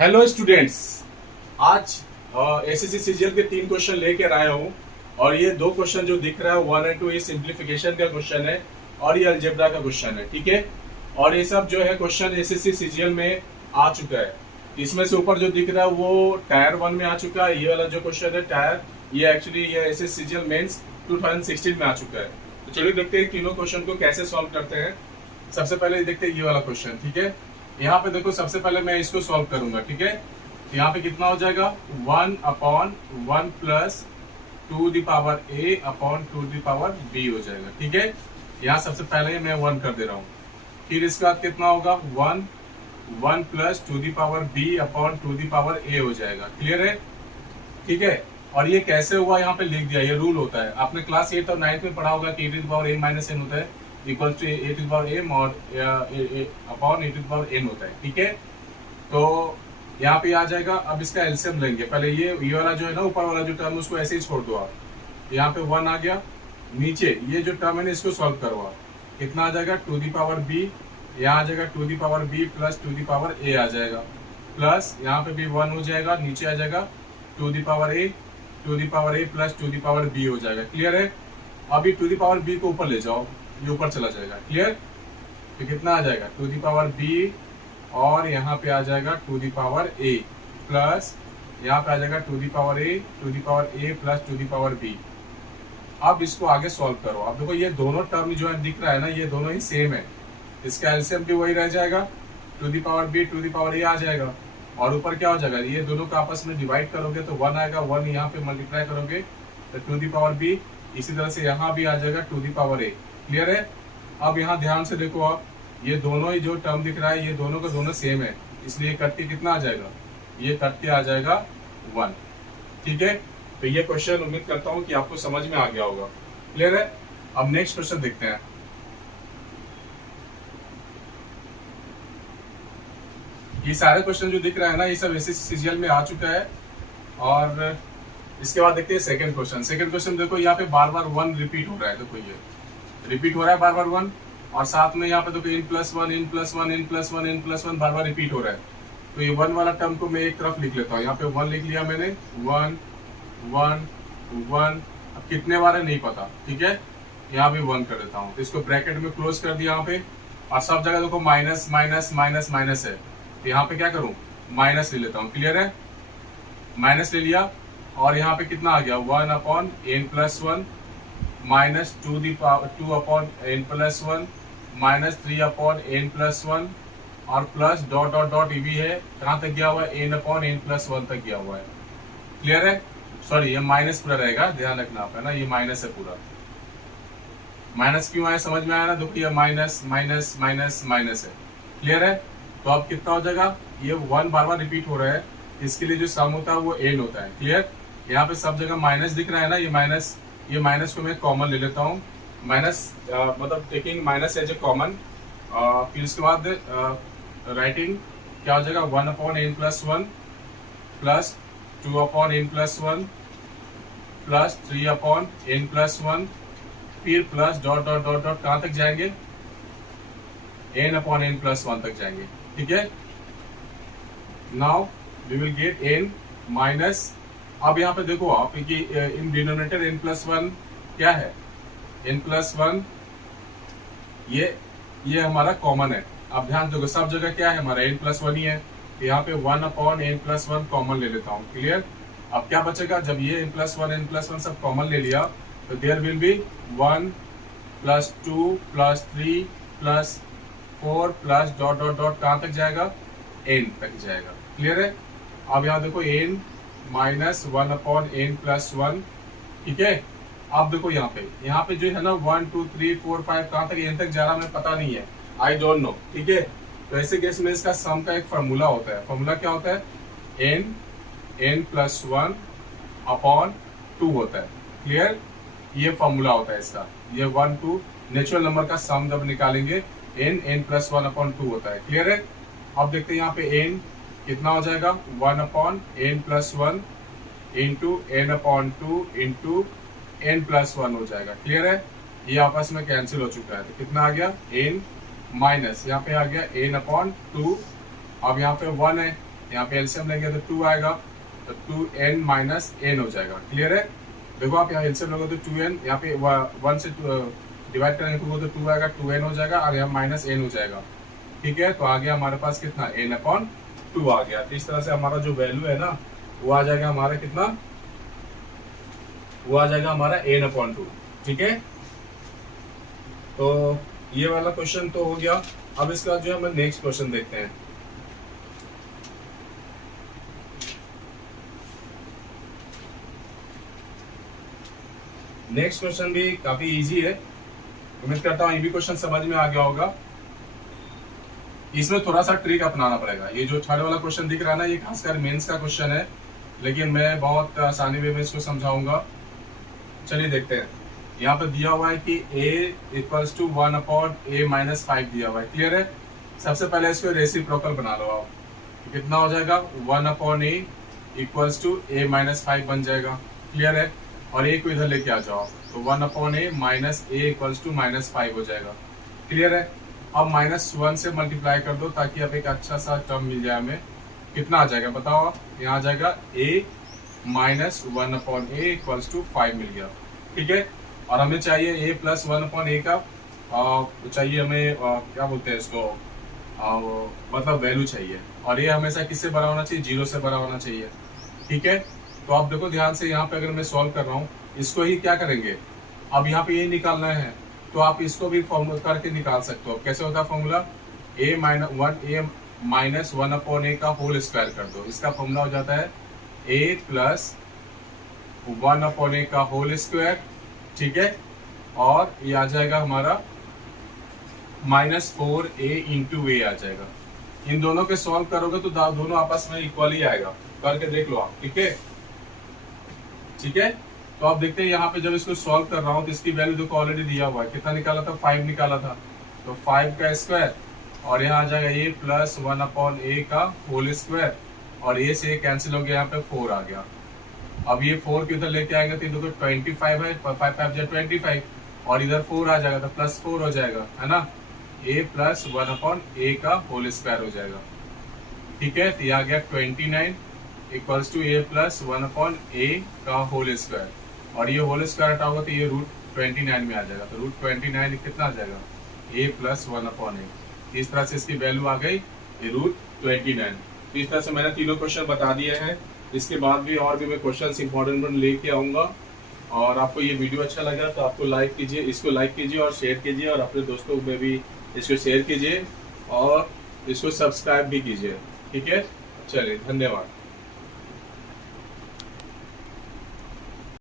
Hello students. आज SSC CGL के 3 question लेकर आया हूँ और ये 2 क्वेश्चन जो दिख रहा है 1 और 2 ये सिंप्लीफिकेशन का क्वेश्चन है और ये अलजेब्रा का क्वेश्चन है। ठीक है, और ये सब जो है क्वेश्चन एसएससी सीजीएल में आ चुका है। इसमें से ऊपर जो दिख रहा है वो टायर 1 में आ चुका है। ये वाला जो क्वेश्चन है टायर, ये एक्चुअली ये एसएससी सीजीएल मेंस 2016 में आ चुका है। तो चलिए देखते हैं तीनों क्वेश्चन को कैसे सॉल्व करते हैं। सबसे पहले देखते हैं ये वाला क्वेश्चन। ठीक है, यहाँ पे देखो सबसे पहले मैं इसको सॉल्व करूंगा। ठीक है, यहाँ पे कितना हो जाएगा 1/1 plus 2 the power a upon 2 the power b हो जाएगा। ठीक है, यहाँ सबसे पहले मैं 1 कर दे रहा हूँ। फिर इसके बाद कितना होगा 1 plus 2 the power b upon 2 the power a हो जाएगा। क्लियर है? ठीक है, और ये कैसे हुआ यहाँ पे लिख दिया, ये रूल होता है। आपने क्लास 8 और 9 में पढ़ा होगा कि a to the power a minus n होता है equal to a to the power m और upon a to the power n होता है। ठीक है, तो यहाँ पे आ जाएगा। अब इसका एलसीएम लेंगे। पहले ये वाला जो है ना ऊपर वाला जो टर्म उसको ऐसे ही छोड़ दो आप। यहाँ पे 1 आ गया। नीचे ये जो टर्म है ना इसको सॉल्व करो आप। कितना आ जाएगा 2 दी पावर b, यहाँ आ जाएगा 2 the power b plus 2 the power a आ जाएगा, प्लस यहाँ पे भी 1 हो जाएगा, नीचे आ जाएगा 2 the power a, 2 the power a plus 2 the power b हो जाएगा। क्लियर है? अभी 2 दी पावर b को ऊपर ले जाओ, ये ऊपर चला जाएगा। क्लियर? तो कितना आ जाएगा 2 दी पावर b और यहाँ पे आ जाएगा 2 दी पावर a प्लस यहाँ पे आ जाएगा 2 the power a plus 2 the power b। अब इसको आगे सॉल्व करो। अब देखो ये दोनों टर्म जो है दिख रहा है ना, ये दोनों ही सेम है। इसका एलसीएम भी वही रह जाएगा, 2 the power b 2 the power a आ जाएगा। और ऊपर क्या हो जाएगा, ये दोनों का आपस में डिवाइड करोगे तो 1 आएगा, 1 यहाँ पे मल्टीप्लाई करोगे तो 2 दी पावर b। इसी तरह से यहाँ भी आ जाएगा 2 दी पावर a। क्लियर है? अब यहाँ ध्यान से देखो आप, ये दोनों ही जो टर्म दिख रहा है ये दोनों का दोनों सेम है, इसलिए कट के कितना आ जाएगा, ये कट के आ जाएगा 1। ठीक है, तो ये क्वेश्चन उम्मीद करता हूँ कि आपको समझ में आ गया होगा। क्लियर है? अब नेक्स्ट क्वेश्चन देखते हैं। ये सारे क्वेश्चन जो दिख रहा है ना ये सब एसएससी सीजीएल में आ चुका है। और इसके बाद देखते हैं सेकंड क्वेश्चन। सेकंड क्वेश्चन देखो यहाँ पे बार बार 1 रिपीट हो रहा है। देखो ये रिपीट हो रहा है बार बार 1, और साथ में यहाँ पे देखो n+1 n+1 n+1 n+1 बार बार रिपीट हो रहा है। तो ये 1 वाला टर्म को मैं एक तरफ लिख लेता हूँ। यहाँ पे 1 लिख लिया मैंने, 1 1 1। अब कितने बार है नहीं पता। ठीक है, यहाँ भी 1 कर देता हूँ, तो इसको ब्रैकेट में क्लोज कर दिया यहाँ पे। और सब जगह देखो माइनस माइनस माइनस माइनस है, तो यहाँ पे क्या करूँ माइनस ले लेता हूँ। क्लियर है? माइनस ले लिया और यहाँ पे कितना आ गया 1/n+1 minus 2 upon n+1 minus 3/n+1 और प्लस डॉट डॉट डॉट ये भी है, कहाँ तक गया हुआ है n/n+1 तक गया हुआ है। क्लियर है? सॉरी ये माइनस पूरा रहेगा, ध्यान रखना आप, है ना, ये माइनस है पूरा। माइनस क्यों आया समझ में आया ना, देखो ये माइनस माइनस माइनस माइनस है। क्लियर है? तो अब कितना हो जाएगा, ये 1 बार बार रिपीट हो रहा है, इसके लिए जो सम होता है वो n होता है। क्लियर? यहाँ पे सब जगह माइनस दिख रहा है ना, ये माइनस को मैं कॉमन ले लेता हूँ। माइनस मतलब taking minus as a common. फिर उसके बाद राइटिंग क्या हो जाएगा 1/n+1 plus 2/n+1 plus 3/n+1 फिर plus dot dot dot dot कहाँ तक जाएंगे n/n+1 तक जाएंगे। ठीक है, now we will get n minus. अब यहाँ पे देखो आप कि इन डिनोमिनेटर n+1 क्या है, n+1 ये हमारा कॉमन है। अब ध्यान दो सब जगह क्या है हमारा n+1 ही है, तो यहाँ पे 1/n+1 कॉमन ले लेता हूँ। क्लियर? अब क्या बचेगा, जब ये n+1 सब कॉमन ले लिया तो there will be 1 plus 2 plus 3 plus 4 plus dot dot dot कहाँ तक जाएगा n तक जाएगा। क्लियर है? अब यहाँ देखो n माइनस 1/n+1। ठीक है, अब देखो यहाँ पे जो है ना 1 2 3 4 5 कहाँ तक n तक जा रहा मैं पता नहीं है, आई डोंट नो। ठीक है, तो ऐसे केस में इसका सम का एक फार्मूला होता है। फार्मूला क्या होता है, n+1 अपॉन 2 होता है। क्लियर? ये फार्मूला होता है इसका, ये 1 2 नेचुरल नंबर का सम जब निकालेंगे n+1 अपॉन 2 होता है। क्लियर है? अब देखते हैं यहाँ पे n कितना हो जाएगा 1/n+1 into n/2 into n+1 हो जाएगा। क्लियर है? ये आपस में कैंसिल हो चुका है, तो कितना आ गया n माइनस यहाँ पे आ गया n/2। अब यहाँ पे 1 है यहाँ पे एलसीएम लेंगे तो 2 आएगा, तो 2n माइनस n हो जाएगा। क्लियर है? देखो आप यहाँ एलसीएम लोगे तो 2n, यहाँ पे 1 से डिवाइड करेंगे तो 2 आएगा, 2n हो जाएगा और यहाँ माइनस n हो जाएगा। ठीक है, तो आ गया हमारे पास कितना, n/2 आ गया। तो इस तरह से हमारा जो वैल्यू है ना वो आ जाएगा हमारा कितना, वो आ जाएगा हमारा n/2। ठीक है, तो ये वाला क्वेश्चन तो हो गया। अब इसका जो है हम नेक्स्ट क्वेश्चन देखते हैं। नेक्स्ट क्वेश्चन भी काफी इजी है, उम्मीद करता हूँ ये भी क्वेश्चन समझ में आ गया होगा। इसमें थोड़ा सा ट्रिक अपनाना पड़ेगा। ये जो थर्ड वाला क्वेश्चन दिख रहा है ना, ये खासकर मेंस का क्वेश्चन है, लेकिन मैं बहुत आसानी वे में इसको समझाऊंगा। चलिए देखते हैं। यहाँ पे दिया हुआ है कि a इक्वल्स टू 1/a-5 दिया हुआ है। क्लियर है? सबसे पहले इसको रेसिप्रोकल बना लो आप, तो कितना हो जाएगा, 1/a इक्वल्स टू a-5 बन जाएगा। क्लियर है? और a को इधर लेके आ जाओ, तो 1/a minus a equals to -5 हो जाएगा। क्लियर है? अब -1 से मल्टीप्लाई कर दो ताकि अब एक अच्छा सा टर्म मिल जाए हमें। कितना आ जाएगा बताओ आप? यहाँ आ जाएगा a minus 1/a equals to 5 मिल गया। ठीक है, और हमें चाहिए a प्लस 1/a का चाहिए हमें क्या बोलते हैं इसको, मतलब वैल्यू चाहिए, और ये हमेशा किससे बड़ा होना चाहिए, 0 से बड़ा होना चाहिए। ठीक है, तो आप देखो ध्यान से, यहाँ पे अगर मैं सॉल्व कर रहा हूँ, इसको ही क्या करेंगे, अब यहाँ पे ये निकालना है, तो आप इसको भी फॉर्मूला करके निकाल सकते हो। कैसे होता है फॉर्मूला, a माइनस 1/a का होल स्क्वायर कर दो, इसका फॉर्मूला हो जाता है a प्लस 1/a का होल स्क्वायर। ठीक है, और ये आ जाएगा हमारा -4a इंटू a आ जाएगा। इन दोनों के सॉल्व करोगे तो दोनों आपस में इक्वल ही आएगा, करके देख लो आप। ठीक है, ठीक है, तो आप देखते हैं यहाँ पे जब इसको सॉल्व कर रहा हूँ तो इसकी वैल्यू देखो ऑलरेडी दिया हुआ है, कितना निकाला था, 5 निकाला था, तो 5 का स्क्वायर, और यहाँ आ जाएगा a प्लस 1/a का होल स्क्वायर, और a से कैंसिल हो गया, यहाँ पे 4 आ गया। अब ये 4 के उधर लेके आएंगे तो देखो 25 है, 5×5 = 25, और इधर 4 आ जाएगा तो +4 हो जाएगा, है ना, a प्लस 1/a का होल स्क्वायर हो जाएगा। ठीक है, तो ये आ गया 29 equals to a plus 1/a का होल स्क्वायर, और ये होल स्क्वायर हटाओगे तो ये √29 में आ जाएगा, तो √29 कितना आ जाएगा, a प्लस 1/a। इस तरह से इसकी वैल्यू आ गई √29। तो इस तरह से मैंने तीनों क्वेश्चन बता दिए हैं। इसके बाद भी और भी मैं क्वेश्चन इंपॉर्टेंट लेके आऊंगा, और आपको ये वीडियो अच्छा लगा तो आपको लाइक कीजिए, इसको लाइक कीजिए और शेयर कीजिए, और अपने दोस्तों में भी इसको शेयर कीजिए और इसको सब्सक्राइब भी कीजिए। ठीक है, चलिए, धन्यवाद।